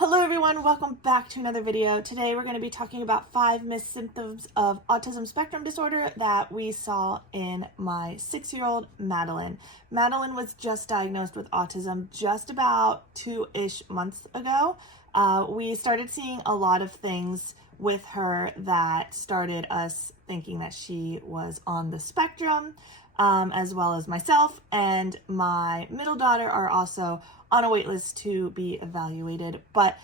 Hello everyone, welcome back to another video. Today we're going to be talking about 5 missed symptoms of autism spectrum disorder that we saw in my 6-year-old Madeline. Madeline was just diagnosed with autism just about 2-ish months ago. We started seeing a lot of things with her that started us thinking that she was on the spectrum, as well as myself and my middle daughter are also on a wait list to be evaluated. But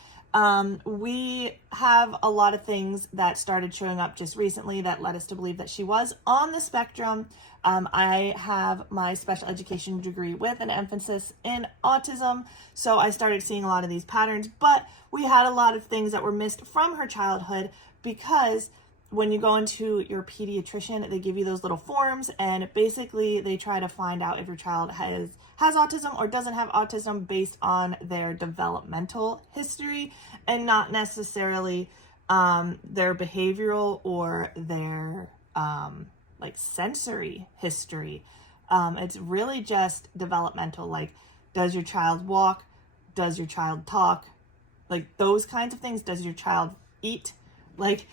we have a lot of things that started showing up just recently that led us to believe that she was on the spectrum. I have my special education degree with an emphasis in autism, so I started seeing a lot of these patterns, but we had a lot of things that were missed from her childhood because when you go into your pediatrician, they give you those little forms, and basically they try to find out if your child has autism or doesn't have autism based on their developmental history and not necessarily their behavioral or their sensory history. It's really just developmental, like does your child walk, does your child talk, like those kinds of things, does your child eat, like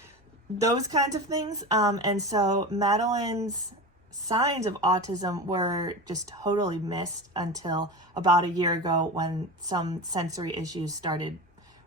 those kinds of things. And so Madeline's signs of autism were just totally missed until about a year ago when some sensory issues started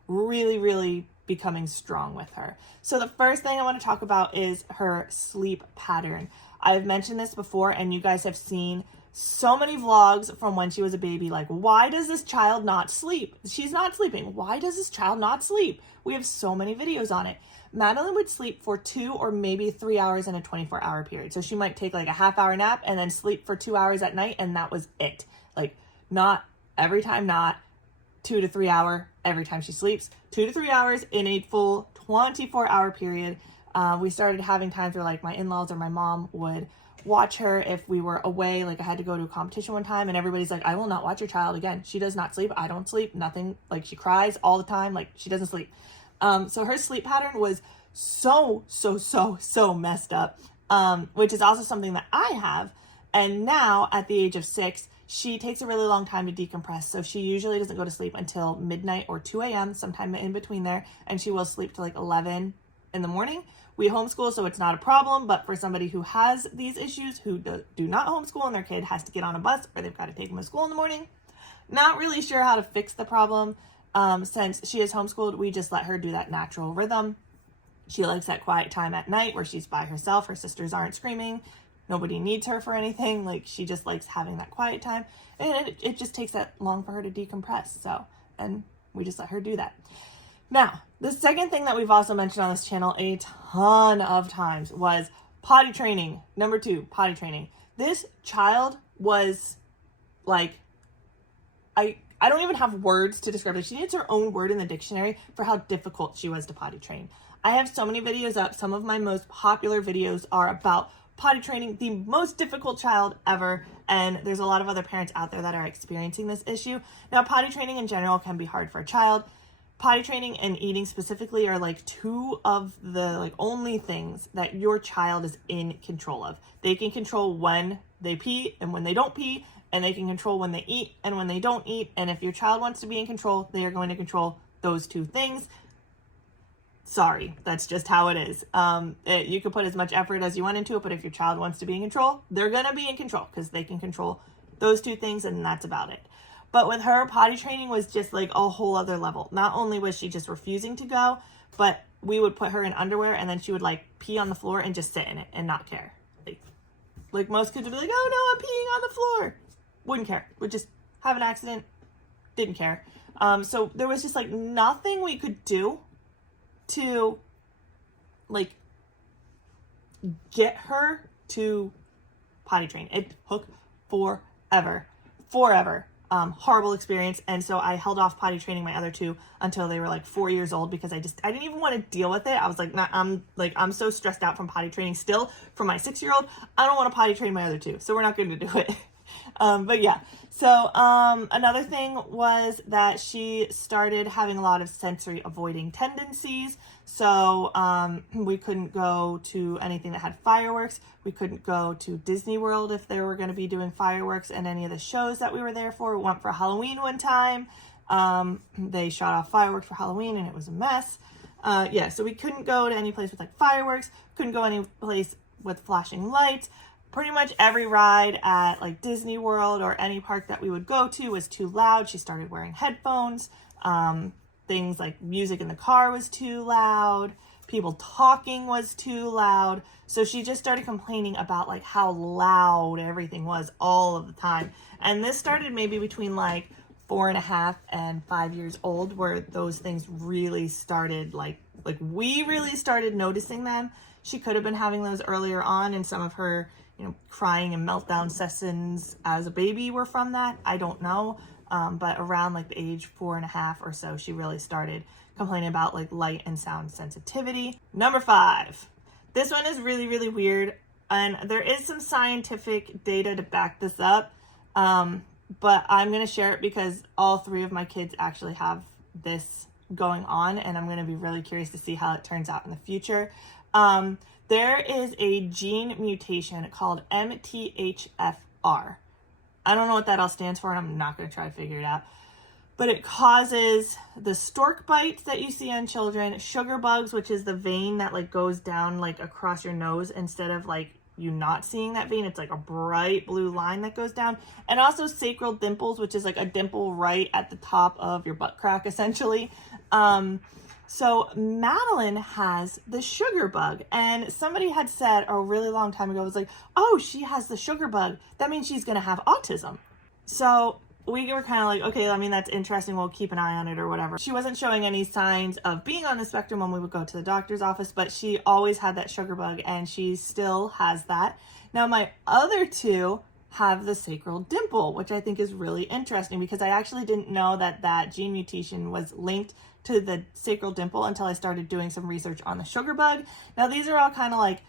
really becoming strong with her. So the first thing I want to talk about is her sleep pattern. I've mentioned this before and you guys have seen so many vlogs from when she was a baby, like, why does this child not sleep? She's not sleeping. Why does this child not sleep? We have so many videos on it. Madeline would sleep for 2 or maybe 3 hours in a 24-hour period. So she might take like a half-hour nap and then sleep for 2 hours at night, and that was it. Like, not every time, not 2 to 3 hour every time she sleeps. 2 to 3 hours in a full 24-hour period. We started having times where like my in-laws or my mom would watch her if we were away. Like I had to go to a competition one time and everybody's like, I will not watch your child again. She does not sleep. I don't sleep. Nothing. Like she cries all the time. Like she doesn't sleep. So her sleep pattern was so messed up, which is also something that I have. And now at the age of 6, she takes a really long time to decompress. So she usually doesn't go to sleep until midnight or 2 a.m., sometime in between there. And she will sleep to like 11 in the morning. We homeschool, so it's not a problem. But for somebody who has these issues, who do not homeschool and their kid has to get on a bus or they've got to take them to school in the morning, not really sure how to fix the problem. Since she is homeschooled, we just let her do that natural rhythm. She likes that quiet time at night where she's by herself. Her sisters aren't screaming. Nobody needs her for anything. Like she just likes having that quiet time. And it just takes that long for her to decompress. And we just let her do that. Now, the second thing that we've also mentioned on this channel a ton of times was potty training. Number 2, potty training. This child was like, I don't even have words to describe it. She needs her own word in the dictionary for how difficult she was to potty train. I have so many videos up. Some of my most popular videos are about potty training the most difficult child ever. And there's a lot of other parents out there that are experiencing this issue. Now, potty training in general can be hard for a child. Potty training and eating specifically are like 2 of the only things that your child is in control of. They can control when they pee and when they don't pee, and they can control when they eat and when they don't eat. And if your child wants to be in control, they are going to control those 2 things. Sorry, that's just how it is. You can put as much effort as you want into it, but if your child wants to be in control, they're going to be in control because they can control those 2 things, and that's about it. But with her, potty training was just like a whole other level. Not only was she just refusing to go, but we would put her in underwear and then she would like pee on the floor and just sit in it and not care. Like most kids would be like, oh no, I'm peeing on the floor. Wouldn't care. Would just have an accident. Didn't care. So there was just like nothing we could do to like get her to potty train. It took forever. Horrible experience. And so I held off potty training my other 2 until they were like 4 years old because I didn't even want to deal with it. I was like, nah, I'm so stressed out from potty training still from my 6-year-old. I don't want to potty train my other 2. So we're not going to do it. But yeah, so another thing was that she started having a lot of sensory avoiding tendencies. So we couldn't go to anything that had fireworks. We couldn't go to Disney World if they were going to be doing fireworks and any of the shows that we were there for. We went for Halloween one time. They shot off fireworks for Halloween and it was a mess. Yeah, so we couldn't go to any place with like fireworks, couldn't go any place with flashing lights. Pretty much every ride at like Disney World or any park that we would go to was too loud. She started wearing headphones. Things like music in the car was too loud. People talking was too loud. So she just started complaining about like how loud everything was all of the time. And this started maybe between like 4.5 and 5 years old, where those things really started like we really started noticing them. She could have been having those earlier on, and some of her, crying and meltdown sessions as a baby were from that. I don't know. But around like the age 4.5 or so, she really started complaining about like light and sound sensitivity. Number 5. This one is really, really weird. And there is some scientific data to back this up. But I'm going to share it because all 3 of my kids actually have this going on. And I'm going to be really curious to see how it turns out in the future. There is a gene mutation called MTHFR. I don't know what that all stands for, and I'm not going to try to figure it out. But it causes the stork bites that you see on children, sugar bugs, which is the vein that like goes down like across your nose instead of like you not seeing that vein. It's like a bright blue line that goes down. And also sacral dimples, which is like a dimple right at the top of your butt crack, essentially. So Madeline has the sugar bug, and somebody had said a really long time ago, was like, oh, she has the sugar bug. That means she's going to have autism. So we were kind of like, okay, I mean, that's interesting. We'll keep an eye on it or whatever. She wasn't showing any signs of being on the spectrum when we would go to the doctor's office, but she always had that sugar bug, and she still has that. Now, my other 2 have the sacral dimple, which I think is really interesting because I actually didn't know that that gene mutation was linked to the sacral dimple until I started doing some research on the sugar bug. Now, these are all kind of like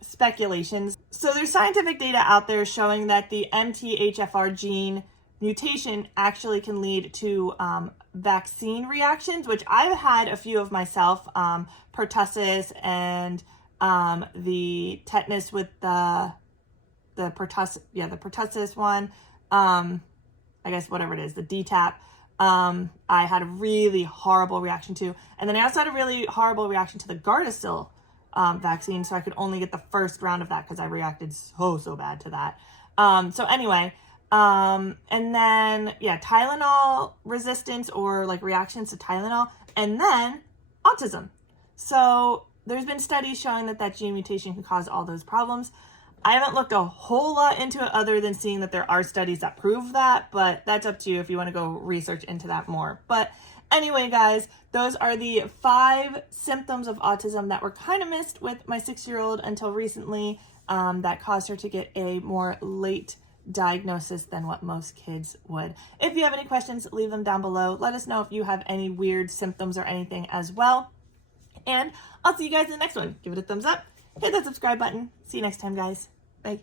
speculations. So there's scientific data out there showing that the MTHFR gene mutation actually can lead to vaccine reactions, which I've had a few of myself, pertussis and the tetanus with the pertussis one, I guess whatever it is, the DTaP. I had a really horrible reaction to, and then I also had a really horrible reaction to the Gardasil vaccine, so I could only get the first round of that because I reacted so bad to that. So anyway, and then Tylenol resistance or like reactions to Tylenol, and then autism. So there's been studies showing that that gene mutation can cause all those problems. I haven't looked a whole lot into it other than seeing that there are studies that prove that, but that's up to you if you want to go research into that more. But anyway, guys, those are the 5 symptoms of autism that were kind of missed with my 6-year-old until recently, that caused her to get a more late diagnosis than what most kids would. If you have any questions, leave them down below. Let us know if you have any weird symptoms or anything as well. And I'll see you guys in the next one. Give it a thumbs up. Hit that subscribe button. See you next time, guys. Bye.